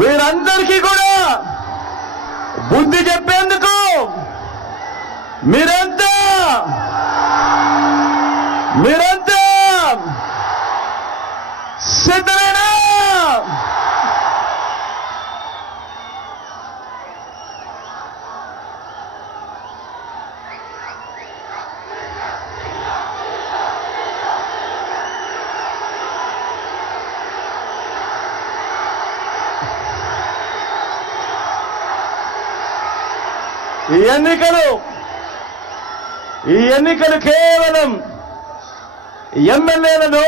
వీరందరికీ కూడా బుద్ధి చెప్పేందుకు మీరంతా సిద్ధమేనా? ఈ ఎన్నికలు కేవలం ఎమ్మెల్యేలను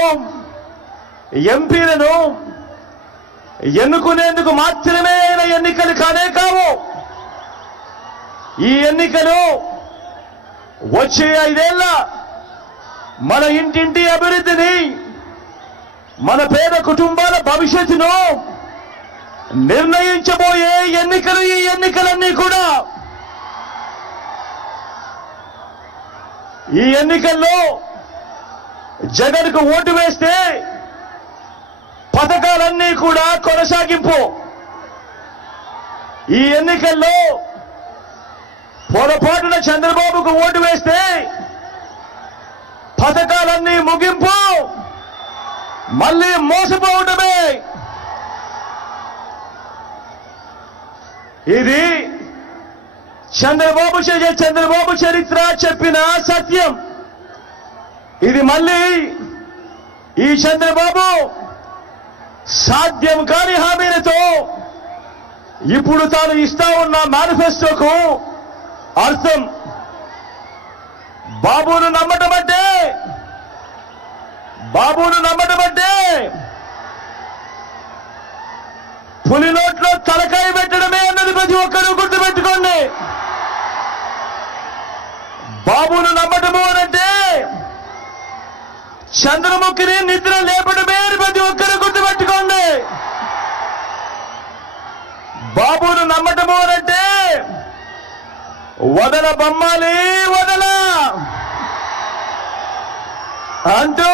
ఎంపీలను ఎన్నుకునేందుకు మాత్రమే అయిన ఎన్నికలు కానే కావు. ఈ ఎన్నికలు వచ్చే 5 ఏళ్ల మన ఇంటింటి అభివృద్ధిని, మన పేద కుటుంబాల భవిష్యత్తును నిర్ణయించబోయే ఎన్నికలు. ఈ ఎన్నికలన్నీ కూడా ఈ ఎన్నికల్లో జగన్కు ఓటు వేస్తే పథకాలన్నీ కూడా కొనసాగింపు. ఈ ఎన్నికల్లో పొరపాటున చంద్రబాబుకు ఓటు వేస్తే పథకాలన్నీ ముగింపు, మళ్ళీ మోసపోవడమే. ఇది చంద్రబాబు చరిత్ర చెప్పిన సత్యం. ఇది మళ్ళీ ఈ చంద్రబాబు సాధ్యం కాని హామీలతో ఇప్పుడు తాను ఇస్తా ఉన్న మేనిఫెస్టోకు అర్థం. బాబును నమ్మటం అంటే పులి నోట్లో తలకాయ పెట్టడమే అన్నది ప్రతి ఒక్కరూ గుర్తుపెట్టుకోండి. బాబును నమ్మటము అనంటే చంద్రముఖిని నిద్ర లేపడమే అని ప్రతి ఒక్కరూ గుర్తుపెట్టుకోండి. బాబును నమ్మటము అనంటే వదల బొమ్మాలి వదల అంటూ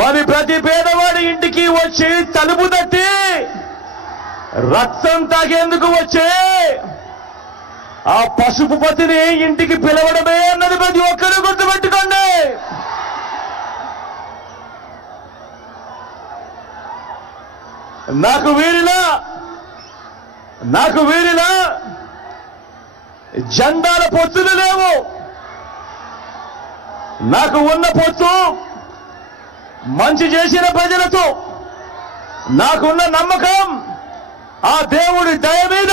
మరి ప్రతి పేదవాడి ఇంటికి వచ్చి తలుపు తట్టి రక్తం తాగేందుకు వచ్చే ఆ పసుపు పతిని ఇంటికి పిలవడమే అన్నది ప్రతి ఒక్కరూ గుర్తుపెట్టుకోండి. నాకు వీరిలా జెండాల పొత్తులు లేవు. నాకు ఉన్న పొత్తు మంచి చేసిన ప్రజలతో, నాకున్న నమ్మకం ఆ దేవుడి దయ మీద.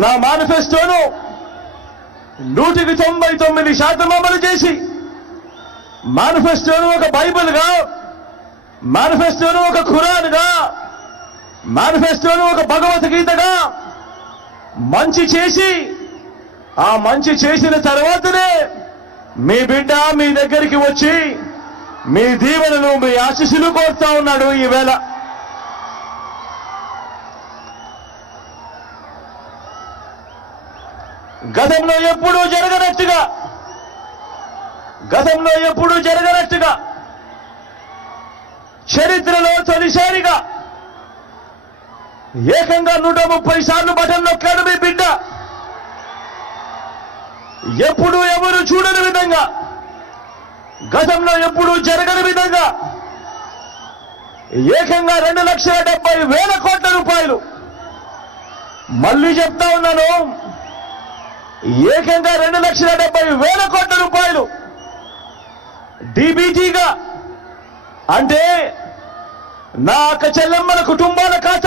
నా మేనిఫెస్టోను 99% అమలు చేసి, మేనిఫెస్టోను ఒక బైబిల్గా, మేనిఫెస్టోను ఒక ఖురాన్గా, మేనిఫెస్టోను ఒక భగవద్గీతగా మంచి చేసి, ఆ మంచి చేసిన తర్వాతనే మీ బిడ్డ మీ దగ్గరికి వచ్చి మీ దీవెనలు, మీ ఆశీస్సులు కోరుతా ఉన్నాడు. ఈవేళ గతంలో ఎప్పుడూ జరగనట్టుగా చరిత్రలో తొలిసారిగా ఏకంగా 130 సార్లు బటన్ నొక్కాడు మీ బిడ్డ. ఎప్పుడు ఎవరు చూడని విధంగా, గతంలో ఎప్పుడు జరగని విధంగా ఏకంగా 2,70,000 కోట్ల రూపాయలు, మళ్ళీ చెప్తా ఉన్నాను, ఏకంగా 2,70,000 కోట్ల రూపాయలు డీబీటీగా, అంటే నా అక్క చెల్లెమ్మల కుటుంబాల ఖాతా